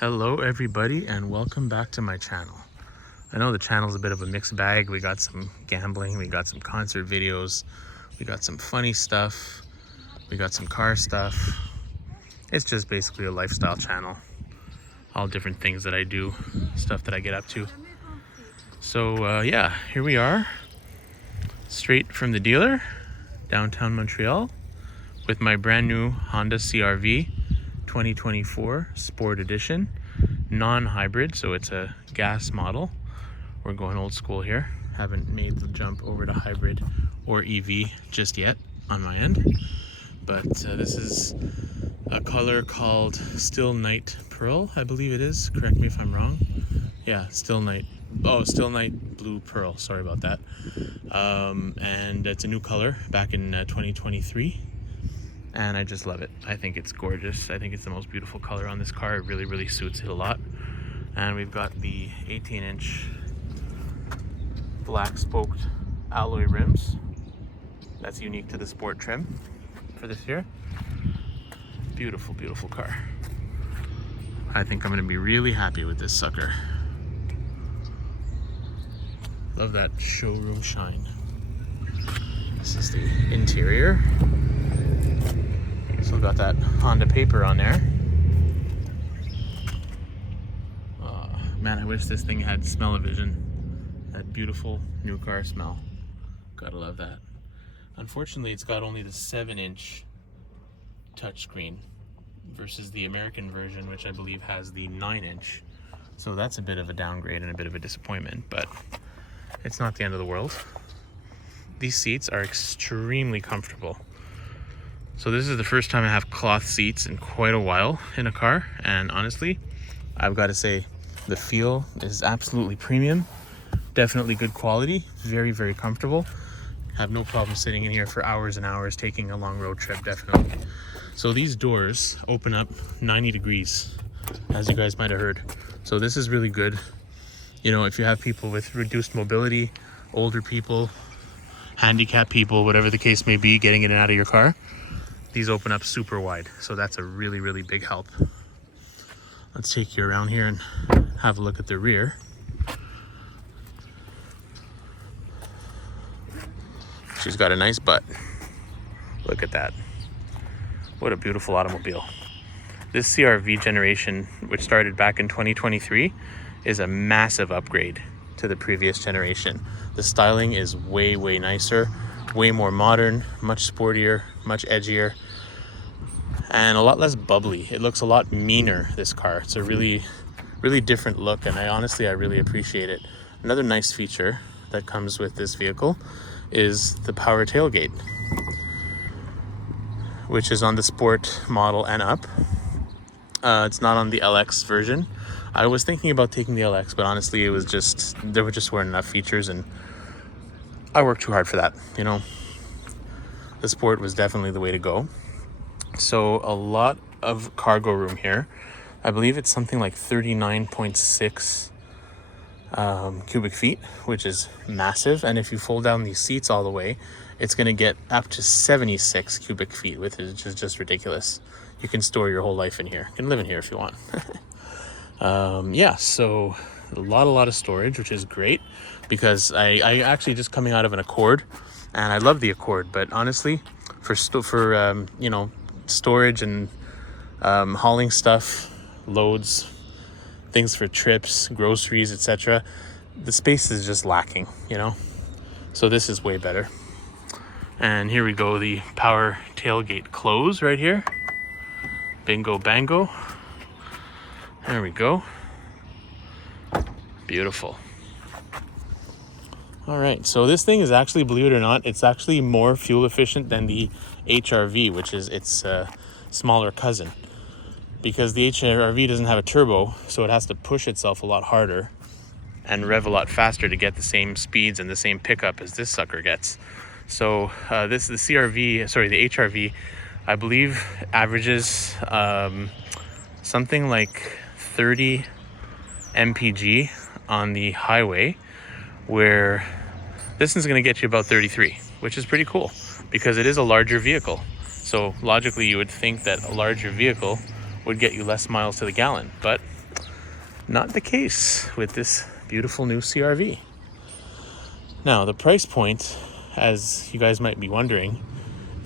Hello everybody and welcome back to my channel. I know the channel's a bit of a mixed bag. We got some gambling, we got some concert videos, we got some funny stuff, we got some car stuff. It's just basically a lifestyle channel. All different things that I do, stuff that I get up to. So yeah, here we are, straight from the dealer, downtown Montreal, with my brand new Honda CR-V 2024 Sport Edition, non-hybrid, so it's a gas model. We're going old school here. Haven't made the jump over to hybrid or EV just yet on my end, but this is a color called Still Night Pearl, I believe it is. Correct me if I'm wrong. Yeah, Still Night Blue Pearl. Sorry about that. And it's a new color back in 2023. And I just love it. I think it's gorgeous. I think it's the most beautiful color on this car. It really, really suits it a lot. And we've got the 18-inch black spoked alloy rims. That's unique to the sport trim for this year. Beautiful, beautiful car. I think I'm gonna be really happy with this sucker. Love that showroom shine. This is the interior. Still got that Honda paper on there. Man, I wish this thing had smell-o-vision. That beautiful new car smell. Gotta love that. Unfortunately, it's got only the 7-inch touchscreen versus the American version, which I believe has the 9-inch. So that's a bit of a downgrade and a bit of a disappointment, but it's not the end of the world. These seats are extremely comfortable. So this is the first time I have cloth seats in quite a while in a car, and honestly, I've got to say the feel is absolutely premium. Definitely good quality, very, very comfortable. Have no problem sitting in here for hours and hours, taking a long road trip, definitely. So these doors open up 90 degrees, as you guys might have heard. So this is really good. You know, if you have people with reduced mobility, older people, handicapped people, whatever the case may be, getting in and out of your car, these open up super wide. So that's a really, really big help. Let's take you around here and have a look at the rear. She's got a nice butt. Look at that. What a beautiful automobile. This CR-V generation, which started back in 2023, is a massive upgrade to the previous generation. The styling is way, way nicer, way more modern, much sportier, much edgier, and a lot less bubbly. It looks a lot meaner, this car. It's a really, really different look, and I really appreciate it. Another nice feature that comes with this vehicle is the power tailgate, which is on the sport model and up. It's not on the LX version. I was thinking about taking the LX, but honestly, there just weren't enough features, and I worked too hard for that, you know. The sport was definitely the way to go. So a lot of cargo room here. I believe it's something like 39.6 cubic feet, which is massive. And if you fold down these seats all the way, it's going to get up to 76 cubic feet, which is just ridiculous. You can store your whole life in here. You can live in here if you want. Yeah, so a lot of storage, which is great, because I actually just coming out of an Accord, and I love the Accord, but honestly, for you know, storage and hauling stuff, loads, things for trips, groceries, etc., the space is just lacking, you know. So this is way better. And here we go, the power tailgate close right here. Bingo bango. There we go. Beautiful. All right, so this thing is actually, believe it or not, it's actually more fuel efficient than the HR-V, which is its smaller cousin. Because the HR-V doesn't have a turbo, so it has to push itself a lot harder and rev a lot faster to get the same speeds and the same pickup as this sucker gets. So the HR-V, I believe averages something like 30 mpg on the highway, where this is going to get you about 33, which is pretty cool because it is a larger vehicle. So logically you would think that a larger vehicle would get you less miles to the gallon, but Not the case with this beautiful new CRV. Now, the price point, as you guys might be wondering,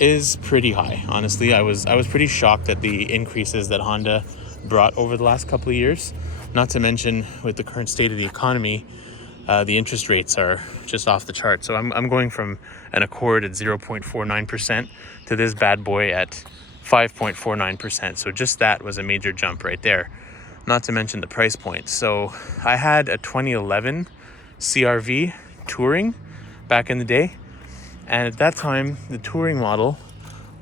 is pretty high. Honestly, I was pretty shocked at the increases that Honda brought over the last couple of years. Not to mention, with the current state of the economy, the interest rates are just off the chart. So I'm going from an Accord at 0.49% to this bad boy at 5.49%. So just that was a major jump right there. Not to mention the price point. So I had a 2011 CRV Touring back in the day, and at that time the Touring model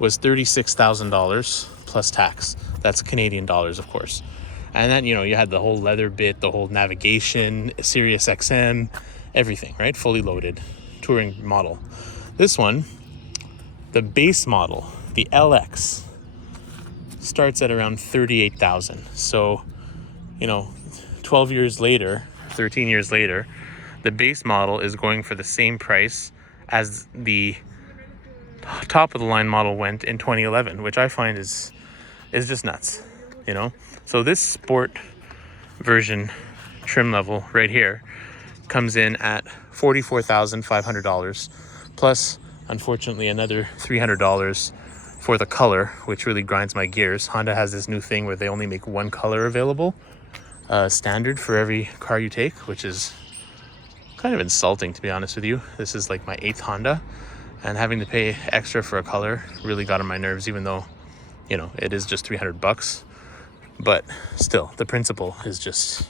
was $36,000 plus tax. That's Canadian dollars, of course. And then, you had the whole leather bit, the whole navigation, Sirius XM, everything, right? Fully loaded Touring model. This one, the base model, the LX, starts at around $38,000. So 12 years later, 13 years later, the base model is going for the same price as the top of the line model went in 2011, which I find is just nuts, So this sport version trim level right here comes in at $44,500 plus, unfortunately, another $300 for the color, which really grinds my gears. Honda has this new thing where they only make one color available, standard for every car you take, which is kind of insulting, to be honest with you. This is like my 8th Honda, and having to pay extra for a color really got on my nerves, even though, it is just $300. But still, the principle is just,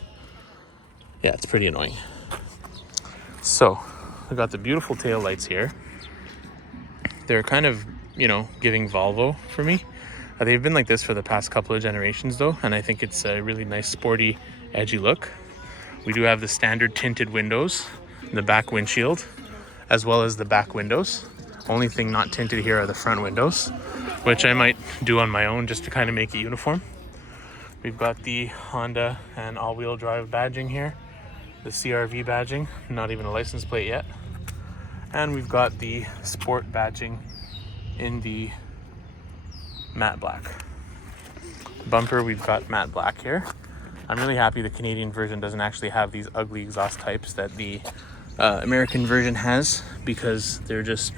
it's pretty annoying. So we got the beautiful tail lights here. They're kind of, giving Volvo for me. They've been like this for the past couple of generations though, and I think it's a really nice, sporty, edgy look. We do have the standard tinted windows, the back windshield, as well as the back windows. Only thing not tinted here are the front windows, which I might do on my own just to kind of make it uniform. We've got the Honda and all-wheel drive badging here, the CRV badging, not even a license plate yet. And we've got the sport badging in the matte black. Bumper, we've got matte black here. I'm really happy the Canadian version doesn't actually have these ugly exhaust types that the American version has, because they're just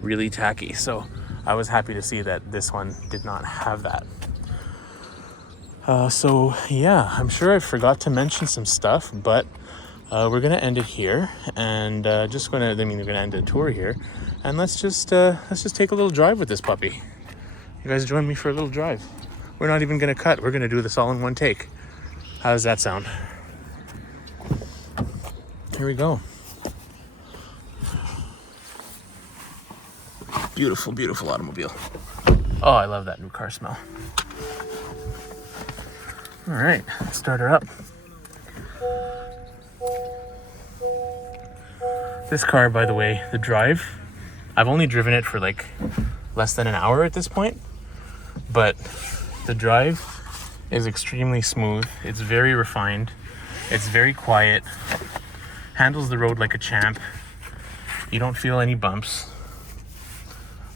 really tacky. So I was happy to see that this one did not have that. I'm sure I forgot to mention some stuff, but we're gonna end it here, and we're gonna end the tour here, and let's just take a little drive with this puppy. You guys join me for a little drive. We're not even gonna cut. We're gonna do this all in one take. How does that sound? Here we go. Beautiful, beautiful automobile. Oh, I love that new car smell. All right, let's start her up. This car, by the way, the drive, I've only driven it for like less than an hour at this point, but the drive is extremely smooth. It's very refined. It's very quiet. Handles the road like a champ. You don't feel any bumps,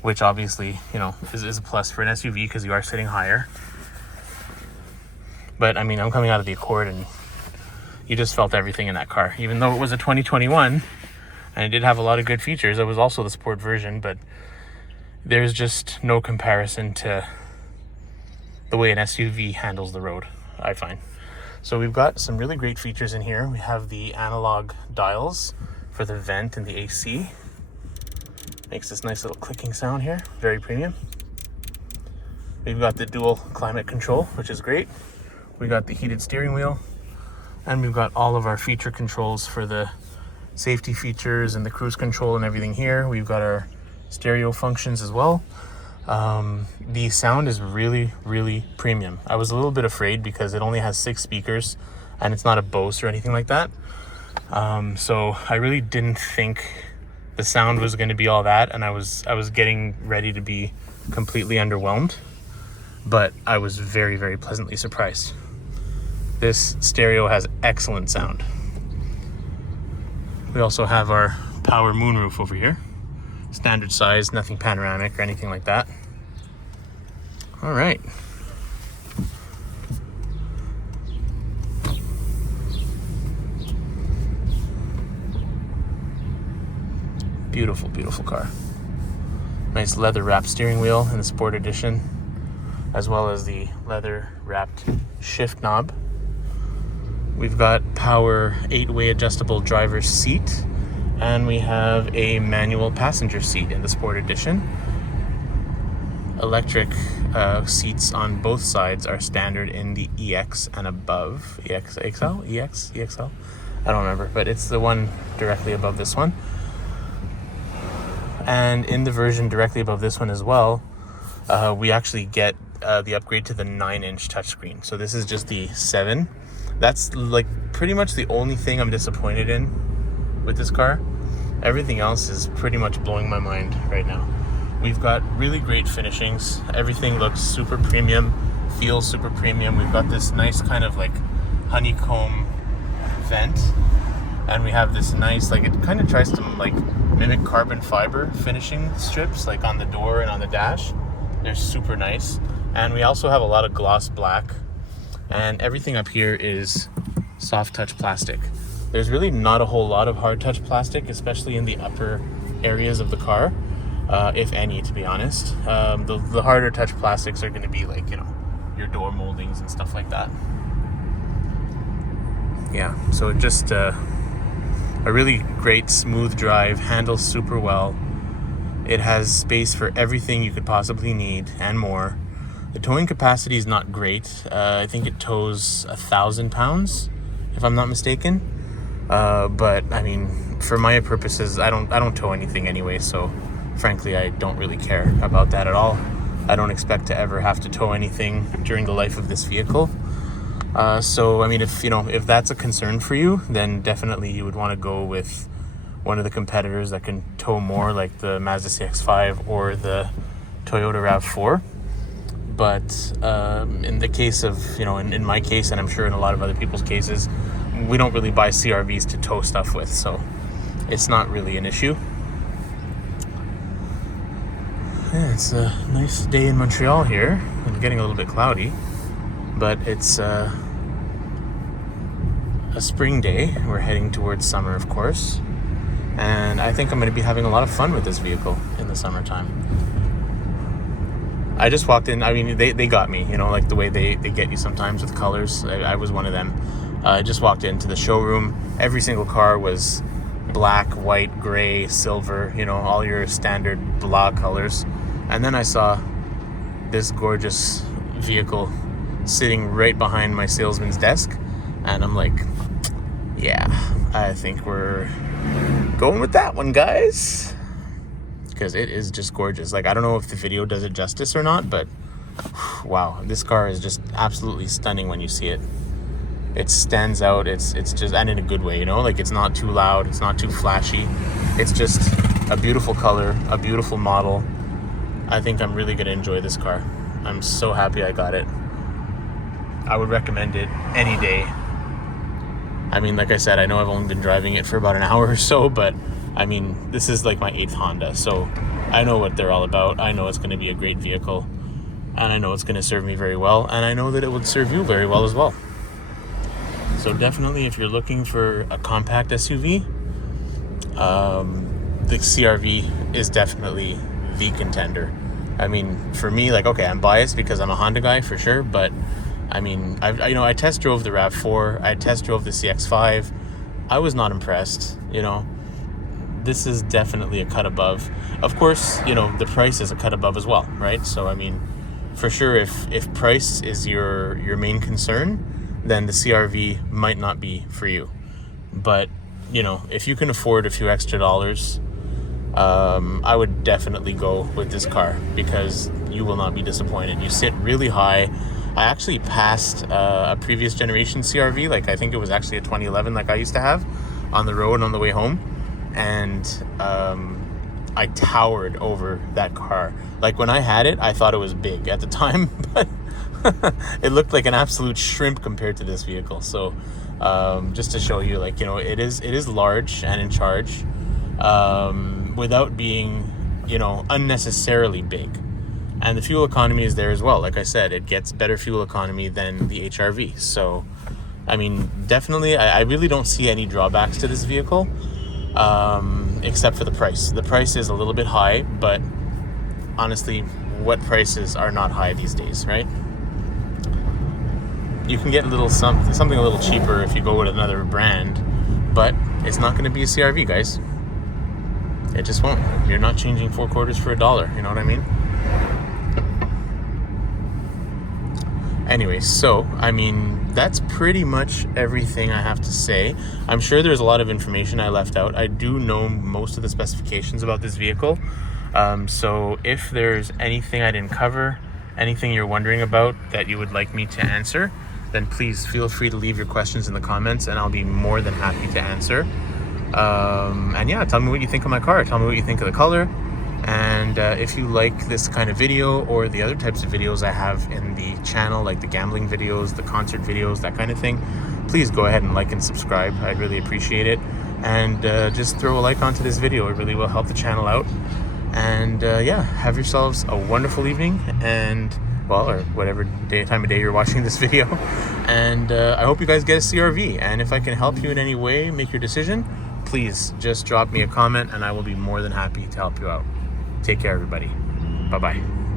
which obviously, is a plus for an SUV because you are sitting higher. But I mean, I'm coming out of the Accord and you just felt everything in that car. Even though it was a 2021 and it did have a lot of good features, it was also the sport version, but there's just no comparison to the way an SUV handles the road, I find. So we've got some really great features in here. We have the analog dials for the vent and the AC. Makes this nice little clicking sound here, very premium. We've got the dual climate control, which is great. We got the heated steering wheel, and we've got all of our feature controls for the safety features and the cruise control and everything here. We've got our stereo functions as well. The sound is really, really premium. I was a little bit afraid because it only has 6 speakers and it's not a Bose or anything like that. So I really didn't think the sound was going to be all that, and I was getting ready to be completely underwhelmed, but I was very, very pleasantly surprised. This stereo has excellent sound. We also have our power moonroof over here. Standard size, nothing panoramic or anything like that. All right. Beautiful, beautiful car. Nice leather wrapped steering wheel in the Sport Edition, as well as the leather wrapped shift knob. We've got power 8-way adjustable driver's seat, and we have a manual passenger seat in the Sport Edition. Electric seats on both sides are standard in the EX and above. EXL? I don't remember, but it's the one directly above this one. And in the version directly above this one as well, we actually get the upgrade to the 9-inch touchscreen. So this is just the 7. That's like pretty much the only thing I'm disappointed in with this car. Everything else is pretty much blowing my mind right now. We've got really great finishings. Everything looks super premium, feels super premium. We've got this nice kind of like honeycomb vent, and we have this nice, like, it kind of tries to like mimic carbon fiber finishing strips like on the door and on the dash. They're super nice. And we also have a lot of gloss black, and everything up here is soft touch plastic. There's really not a whole lot of hard touch plastic, especially in the upper areas of the car, if any, to be honest. The harder touch plastics are going to be like, you know, your door moldings and stuff like that. Yeah, so just a really great smooth drive, handles super well. It has space for everything you could possibly need and more. The towing capacity is not great. I think it tows 1,000 pounds, if I'm not mistaken. But I mean, for my purposes, I don't tow anything anyway, so frankly, I don't really care about that at all. I don't expect to ever have to tow anything during the life of this vehicle. So I mean, if that's a concern for you, then definitely you would want to go with one of the competitors that can tow more, like the Mazda CX-5 or the Toyota RAV4. But in the case of, in my case, and I'm sure in a lot of other people's cases, we don't really buy CRVs to tow stuff with, so it's not really an issue. Yeah, it's a nice day in Montreal here. It's getting a little bit cloudy, but it's a spring day. We're heading towards summer, of course, and I think I'm going to be having a lot of fun with this vehicle in the summertime. I just walked in. I mean, they got me, like the way they get you sometimes with colors. I was one of them. I just walked into the showroom. Every single car was black, white, gray, silver, all your standard blah colors. And then I saw this gorgeous vehicle sitting right behind my salesman's desk. And I'm like, yeah, I think we're going with that one, guys. Because it is just gorgeous. Like, I don't know if the video does it justice or not, but wow, this car is just absolutely stunning when you see it. It stands out. It's just, and in a good way, like it's not too loud, it's not too flashy. It's just a beautiful color, a beautiful model. I think I'm really gonna enjoy this car. I'm so happy I got it. I would recommend it any day. I mean, like I said, I know I've only been driving it for about an hour or so, but I mean, this is like my 8th Honda, so I know what they're all about. I know it's going to be a great vehicle, and I know it's going to serve me very well, and I know that it would serve you very well as well. So definitely, if you're looking for a compact SUV, the CR-V is definitely the contender. I mean, for me, like, okay, I'm biased because I'm a Honda guy for sure, but I mean, I test drove the RAV4, I test drove the CX-5. I was not impressed, This is definitely a cut above. Of course, the price is a cut above as well, right? So, I mean, for sure, if price is your main concern, then the CR-V might not be for you. But, if you can afford a few extra dollars, I would definitely go with this car because you will not be disappointed. You sit really high. I actually passed a previous generation CR-V, like I think it was actually a 2011 like I used to have, on the road on the way home. And I towered over that car. Like when I had it, I thought it was big at the time, but it looked like an absolute shrimp compared to this vehicle. So just to show you, like, it is large and in charge without being, unnecessarily big. And the fuel economy is there as well. Like I said, it gets better fuel economy than the HR-V. So, I mean, definitely, I really don't see any drawbacks to this vehicle. except for the price. The price is a little bit high, but honestly, what prices are not high these days, right? You can get something a little cheaper if you go with another brand, but it's not going to be a CRV, guys. It just won't. You're not changing 4 quarters for $1. You know what I mean? Anyway, so, I mean, that's pretty much everything I have to say. I'm sure there's a lot of information I left out. I do know most of the specifications about this vehicle. So if there's anything I didn't cover, anything you're wondering about that you would like me to answer, then please feel free to leave your questions in the comments and I'll be more than happy to answer. And yeah, tell me what you think of my car. Tell me what you think of the color. And if you like this kind of video or the other types of videos I have in the channel, like the gambling videos, the concert videos, that kind of thing, please go ahead and like and subscribe. I'd really appreciate it. And just throw a like onto this video. It really will help the channel out. And yeah, have yourselves a wonderful evening, and well, or whatever time of day you're watching this video. And I hope you guys get a CRV. And if I can help you in any way make your decision, please just drop me a comment and I will be more than happy to help you out. Take care, everybody. Bye-bye.